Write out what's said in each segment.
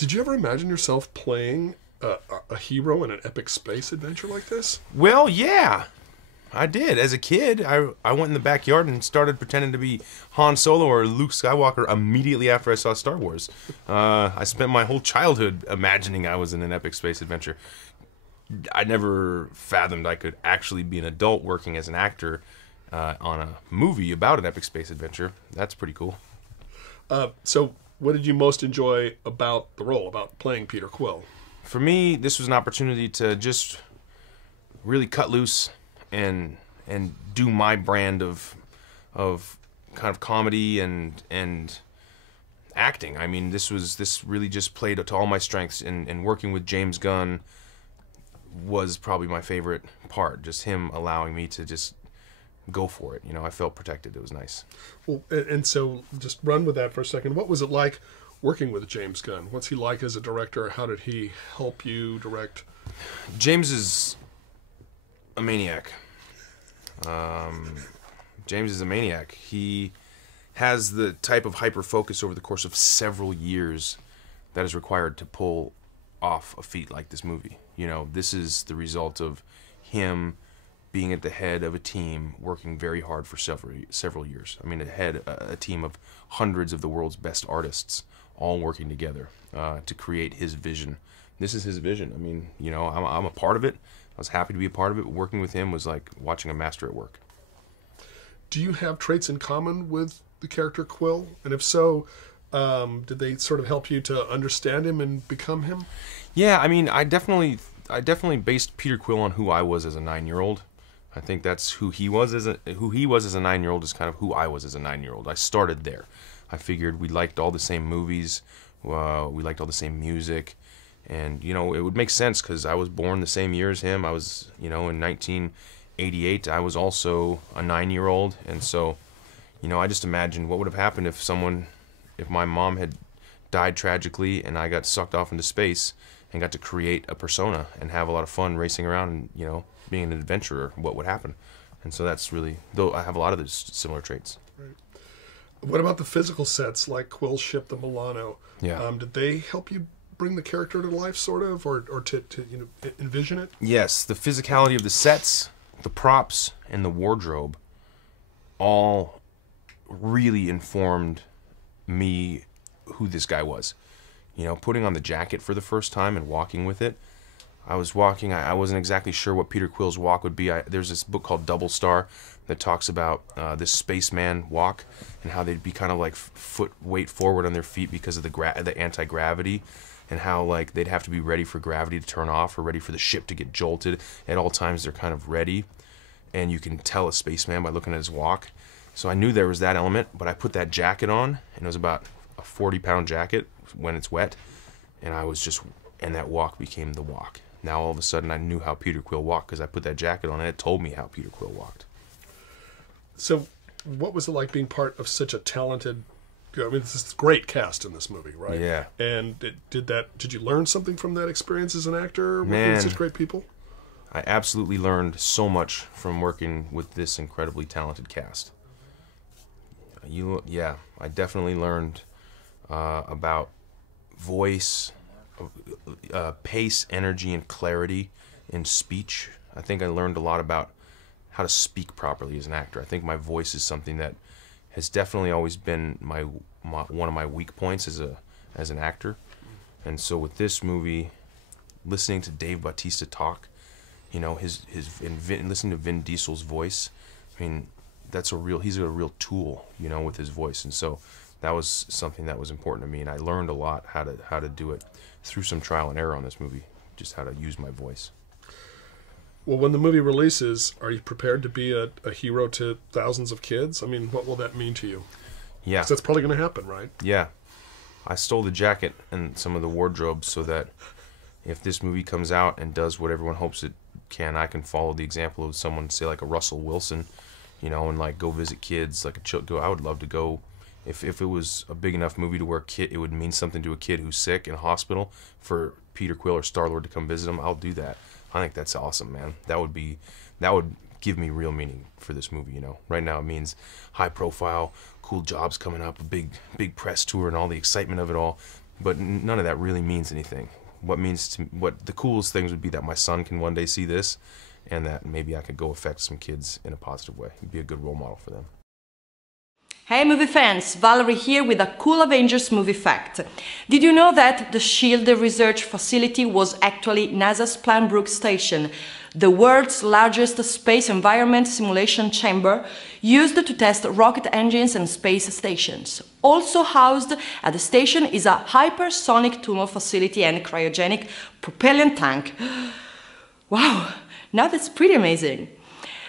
Did you ever imagine yourself playing a hero in an epic space adventure like this? Well, yeah, I did. As a kid, I went in the backyard and started pretending to be Han Solo or Luke Skywalker immediately after I saw Star Wars. I spent my whole childhood imagining I was in an epic space adventure. I never fathomed I could actually be an adult working as an actor on a movie about an epic space adventure. That's pretty cool. So what did you most enjoy about the role, about playing Peter Quill? For me, this was an opportunity to just really cut loose and do my brand of kind of comedy and acting. I mean, this really just played to all my strengths, and working with James Gunn was probably my favorite part. Just him allowing me to just go for it. You know, I felt protected. It was nice. Well, and so just run with that for a second. What was it like working with James Gunn? What's he like as a director? How did he help you direct? James is a maniac. James is a maniac. He has the type of hyper focus over the course of several years that is required to pull off a feat like this movie. You know, this is the result of him being at the head of a team working very hard for several years. I mean, a team of hundreds of the world's best artists all working together to create his vision. This is his vision. I mean, you know, I'm a part of it. I was happy to be a part of it. Working with him was like watching a master at work. Do you have traits in common with the character Quill? And if so, did they sort of help you to understand him and become him? Yeah, I mean, I definitely based Peter Quill on who I was as a 9-year-old. I think that's who he was as a 9-year-old is kind of who I was as a 9-year-old. I started there. I figured we liked all the same movies, we liked all the same music, and you know, it would make sense because I was born the same year as him. I was, you know, in 1988. I was also a 9-year-old, and so, you know, I just imagined what would have happened if my mom had died tragically and I got sucked off into space and got to create a persona and have a lot of fun racing around and, you know, being an adventurer. What would happen? And so that's really, though I have a lot of those similar traits. Right. What about the physical sets like Quill's ship, the Milano? Yeah. Did they help you bring the character to life, sort of, or to you know, envision it? Yes, the physicality of the sets, the props, and the wardrobe all really informed me who this guy was. You know, putting on the jacket for the first time and walking with it. I wasn't exactly sure what Peter Quill's walk would be. There's this book called Double Star that talks about this spaceman walk and how they'd be kind of like weight forward on their feet because of the anti-gravity, and how like they'd have to be ready for gravity to turn off or ready for the ship to get jolted. At all times they're kind of ready, and you can tell a spaceman by looking at his walk. So I knew there was that element, but I put that jacket on, and it was about a 40-pound jacket when it's wet, and that walk became the walk. Now all of a sudden I knew how Peter Quill walked because I put that jacket on and it told me how Peter Quill walked. So what was it like being part of such a talented, I mean, this is a great cast in this movie, right? Yeah. And did you learn something from that experience as an actor, working Man, with such great people? I absolutely learned so much from working with this incredibly talented cast. Yeah, I definitely learned about voice, pace, energy, and clarity in speech. I think I learned a lot about how to speak properly as an actor. I think my voice is something that has definitely always been one of my weak points as an actor. And so with this movie, listening to Dave Bautista talk, you know, listening to Vin Diesel's voice, I mean, he's a real tool, you know, with his voice. And so that was something that was important to me, and I learned a lot how to do it through some trial and error on this movie, just how to use my voice. Well, when the movie releases, are you prepared to be a hero to thousands of kids? I mean, what will that mean to you? Yeah. 'Cause that's probably going to happen, right? Yeah. I stole the jacket and some of the wardrobe so that if this movie comes out and does what everyone hopes it can, I can follow the example of someone, say like a Russell Wilson, you know, and like go visit kids, like I would love to go. If it was a big enough movie to where it would mean something to a kid who's sick in a hospital, for Peter Quill or Star-Lord to come visit him, I'll do that. I think that's awesome, man. That would give me real meaning for this movie, you know. Right now it means high profile, cool jobs coming up, a big press tour and all the excitement of it all. but none of that really means anything. What the coolest things would be that my son can one day see this, and that maybe I could go affect some kids in a positive way. It'd be a good role model for them. Hey movie fans, Valerie here with a cool Avengers movie fact. Did you know that the SHIELD research facility was actually NASA's Planbrook Station, the world's largest space environment simulation chamber used to test rocket engines and space stations? Also housed at the station is a hypersonic tunnel facility and cryogenic propellant tank. Wow, now that's pretty amazing.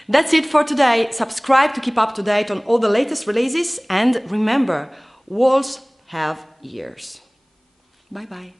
That's it for today. Subscribe to keep up to date on all the latest releases, and remember, walls have ears. Bye bye.